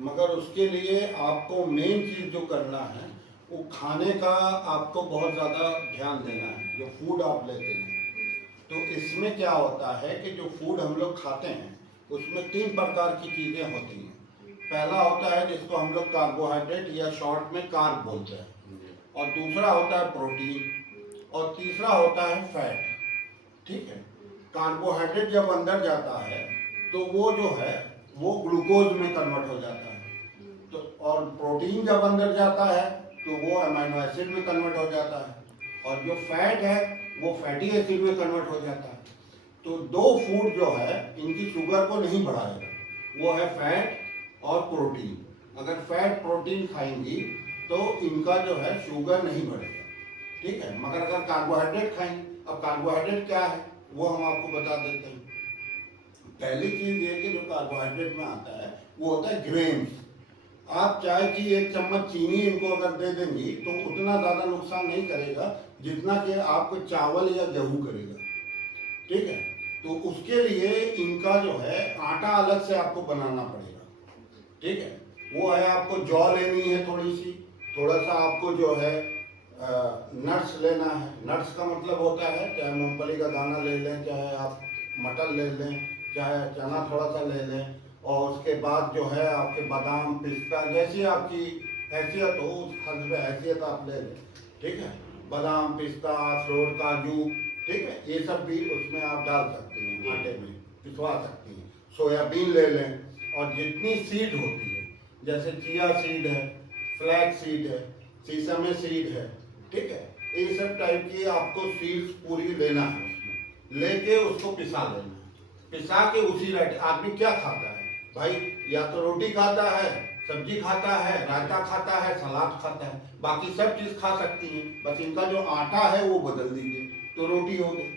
मगर उसके लिए आपको मेन चीज़ जो करना है वो खाने का आपको बहुत ज़्यादा ध्यान देना है। जो फूड आप लेते हैं तो इसमें क्या होता है कि जो फूड हम लोग खाते हैं उसमें 3 प्रकार की चीज़ें होती हैं। पहला होता है जिसको हम लोग कार्बोहाइड्रेट या शॉर्ट में कार्ब बोलते हैं, और दूसरा होता है प्रोटीन, और तीसरा होता है फैट। ठीक है। कार्बोहाइड्रेट जब अंदर जाता है तो वो जो है वो ग्लूकोज में कन्वर्ट हो जाता है, तो और प्रोटीन जब अंदर जाता है तो वो अमीनो एसिड में कन्वर्ट हो जाता है, और जो फैट है वो फैटी एसिड में कन्वर्ट हो जाता है। तो दो फूड जो है इनकी शुगर को नहीं बढ़ाएगा, वो है फैट और प्रोटीन। अगर फैट प्रोटीन खाएंगी तो इनका जो है शुगर नहीं बढ़ेगा। ठीक है। मगर अगर कार्बोहाइड्रेट खाएंगे, अब कार्बोहाइड्रेट क्या है वो हम आपको बता देते हैं। पहली चीज ये कि जो कार्बोहाइड्रेट में आता है वो होता है ग्रेन्स। आप चाय की 1 चम्मच चीनी इनको अगर दे देंगी तो उतना ज़्यादा नुकसान नहीं करेगा जितना कि आपको चावल या गेहूँ करेगा। ठीक है। तो उसके लिए इनका जो है आटा अलग से आपको बनाना पड़ेगा। ठीक है। वो है आपको जौ लेनी है थोड़ी सी, थोड़ा सा आपको जो है नट्स लेना है। नट्स का मतलब होता है चाहे मूंगफली का दाना ले लें, चाहे आप मटर ले लें, चाहे चना थोड़ा सा ले लें, और उसके बाद जो है आपके बादाम पिस्ता जैसी आपकी हैसियत हो उस हस्ब हैसियत आप ले लें। ठीक है। बादाम पिस्ता अखरोट काजू, ठीक है, ये सब भी उसमें आप डाल सकती हैं, आटे में पिसवा सकती हैं। सोयाबीन ले लें, और जितनी सीड होती है जैसे चिया सीड है, फ्लैक्स सीड है, सीसमे सीड है, ठीक है, ये सब टाइप की आपको सीड्स पूरी लेना है। उसमें लेके उसको पिसा लेना है। पिसा के उसी आदमी क्या खाता है भाई, या तो रोटी खाता है, सब्जी खाता है, रायता खाता है, सलाद खाता है, बाकी सब चीज खा सकती हैं। बस इनका जो आटा है वो बदल दीजिए तो रोटी हो गई।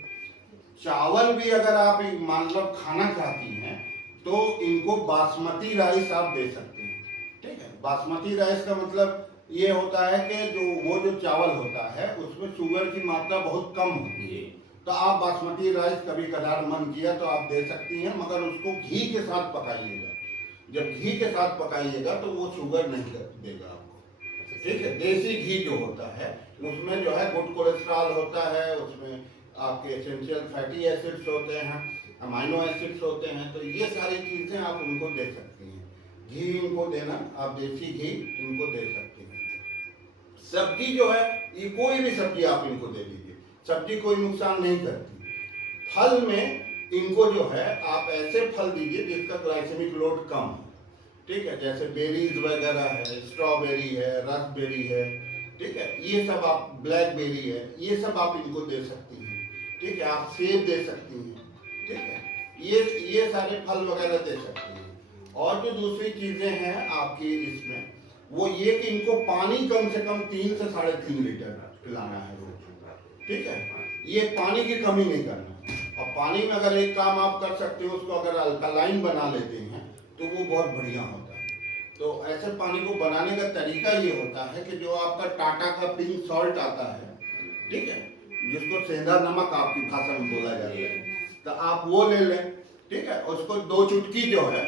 चावल भी अगर आप मान लो खाना चाहती हैं तो इनको बासमती राइस आप दे सकते हैं। ठीक है। बासमती राइस का मतलब ये होता है कि जो चावल होता है उसमें शुगर की मात्रा बहुत कम होती है। तो आप बासमती राइस कभी कदार मन किया तो आप दे सकती हैं, मगर उसको घी के साथ पकाइएगा। जब घी के साथ पकाइएगा तो वो शुगर नहीं देगा आपको। ठीक है। देसी घी जो होता है उसमें जो है गुड कोलेस्ट्रॉल होता है, उसमें आपके एसेंशियल फैटी एसिड्स होते हैं, अमाइनो एसिड्स होते हैं, तो ये सारी चीज़ें आप उनको दे सकती हैं। घी इनको देना, आप देसी घी इनको दे सकते हैं। सब्जी जो है ये कोई भी सब्जी आप इनको दे दीजिए, सब्जी कोई नुकसान नहीं करती। फल में इनको जो है आप ऐसे फल दीजिए जिसका ग्लाइसेमिक लोड कम है। ठीक है। जैसे बेरीज वगैरह है, स्ट्रॉबेरी है, रसबेरी है, ठीक है, ये सब आप, ब्लैकबेरी है, ये सब आप इनको दे सकती हैं। ठीक है। आप सेब दे सकती हैं। ठीक है। ये सारे फल वगैरह दे सकती हैं। और जो दूसरी चीजें हैं आपकी इसमें वो ये कि इनको पानी कम से कम 3 से 3.5 लीटर पिलाना है रोज। ठीक है। ये पानी की कमी नहीं करना। और पानी में अगर एक काम आप कर सकते हो, उसको अगर अल्कलाइन बना लेते हैं तो वो बहुत बढ़िया होता है। तो ऐसे पानी को बनाने का तरीका ये होता है कि जो आपका टाटा का पिंक सॉल्ट आता है, ठीक है, जिसको सेंधा नमक आपकी भाषा में बोला जाता है, तो आप वो ले लें। ठीक है। उसको 2 चुटकी जो है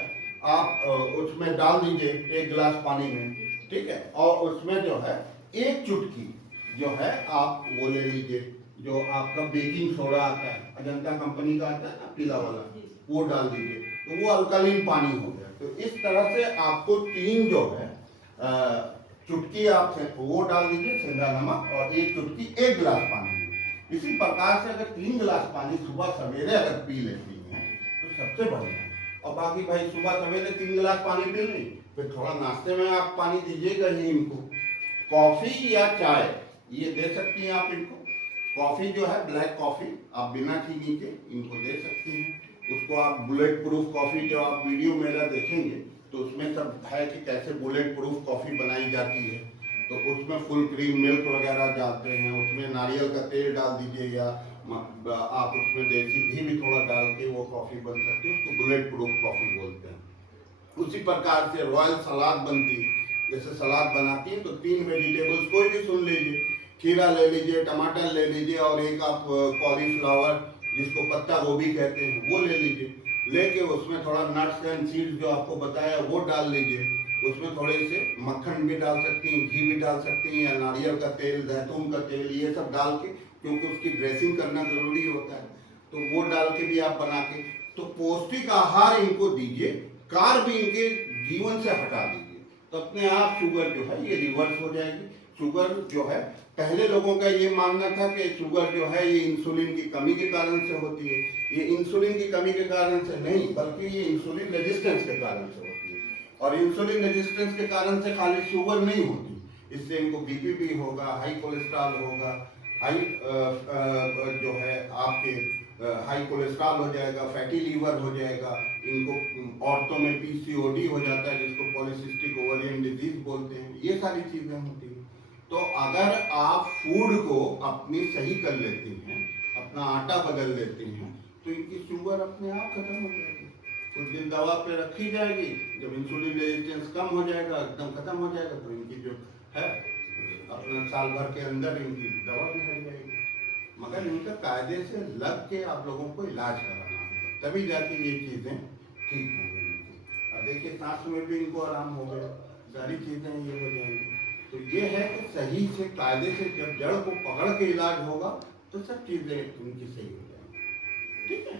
आप उसमें डाल दीजिए 1 गिलास पानी में। ठीक है। और उसमें जो है 1 चुटकी जो है आप वो ले लीजिए, जो आपका बेकिंग सोडा आता है, अजंता कंपनी का आता है ना पीला वाला, वो डाल दीजिए, तो वो अल्कलीन पानी हो गया। तो इस तरह से आपको 3 जो है चुटकी आप वो डाल दीजिए सेंधा नमक, और 1 चुटकी 1 गिलास पानी में। इसी प्रकार से अगर 3 गिलास पानी सुबह सवेरे अगर पी लेती हैं तो सबसे बढ़िया है। और बाकी भाई सुबह सवेरे 3 गिलास पानी पी ली, फिर थोड़ा नाश्ते में आप पानी दीजिएगा ही इनको। कॉफी या चाय ये दे सकती हैं आप इनको। कॉफी जो है ब्लैक कॉफी आप बिना चीनी के इनको दे सकती हैं। उसको आप बुलेट प्रूफ कॉफी, जो आप वीडियो मेरा देखेंगे तो उसमें सब है कि कैसे बुलेट प्रूफ कॉफी बनाई जाती है। तो उसमें फुल क्रीम मिल्क वगैरह डालते हैं, उसमें नारियल का तेल डाल दीजिए, या आप उसमें देसी घी भी थोड़ा डाल के वो कॉफी बन सकती है, उसको बुलेट प्रूफ कॉफी बोलते हैं। उसी प्रकार से रॉयल सलाद बनती है। जैसे सलाद बनाती है तो 3 वेजिटेबल्स कोई भी सुन लीजिए, खीरा ले लीजिए, टमाटर ले लीजिए, और एक आप कॉलीफ्लावर जिसको पत्ता गोभी कहते हैं वो ले लीजिए। लेके उसमें थोड़ा नट्स एंड सीड्स जो आपको बताया वो डाल लीजिए। उसमें थोड़े से मक्खन भी डाल सकती हैं, घी भी डाल सकती हैं, या नारियल का तेल, जैतून का तेल, ये सब डाल के, क्योंकि उसकी ड्रेसिंग करना ज़रूरी होता है, तो वो डाल के भी आप बना के, तो पौष्टिक आहार इनको दीजिए, कार्ब भी इनके जीवन से हटा दीजिए, तो अपने आप शुगर जो है ये रिवर्स हो जाएगी। शुगर जो है, पहले लोगों का ये मानना था कि शुगर जो है ये इंसुलिन की कमी के कारण से होती है। ये इंसुलिन की कमी के कारण से नहीं, बल्कि ये इंसुलिन रेजिस्टेंस के कारण से होती है। और इंसुलिन रेजिस्टेंस के कारण से खाली शुगर नहीं होती, इससे इनको बीपी भी होगा, हाई कोलेस्ट्रॉल होगा, हाई जो है आपके हाई कोलेस्ट्रॉल हो जाएगा, फैटी लीवर हो जाएगा, इनको औरतों में पीसीओडी हो जाता है, जिसको पॉलीसिस्टिक ओवरियन डिजीज बोलते हैं, ये सारी चीज़ें होती हैं। तो अगर आप फूड को अपनी सही कर लेती हैं, अपना आटा बदल लेती हैं, तो इनकी शुगर अपने आप खत्म हो जाएगी। कुछ दिन दवा पे रखी जाएगी, जब इंसुलिन रेजिस्टेंस कम हो जाएगा, एकदम खत्म हो जाएगा, तो इनकी जो है अपना साल भर के अंदर इनकी दवा भी हट जाएगी। मगर इनका कायदे से लग के आप लोगों को इलाज कराना होगा, तभी जाके ये चीज़ें ठीक होंगी इनकी। और देखिए सांस में भी इनको आराम हो गया, सारी चीज़ें ये हो जाएंगी। तो ये है कि सही से कायदे से जब जड़ को पकड़ के इलाज होगा, तो सब चीज़ें उनकी सही हो जाएंगी। ठीक है।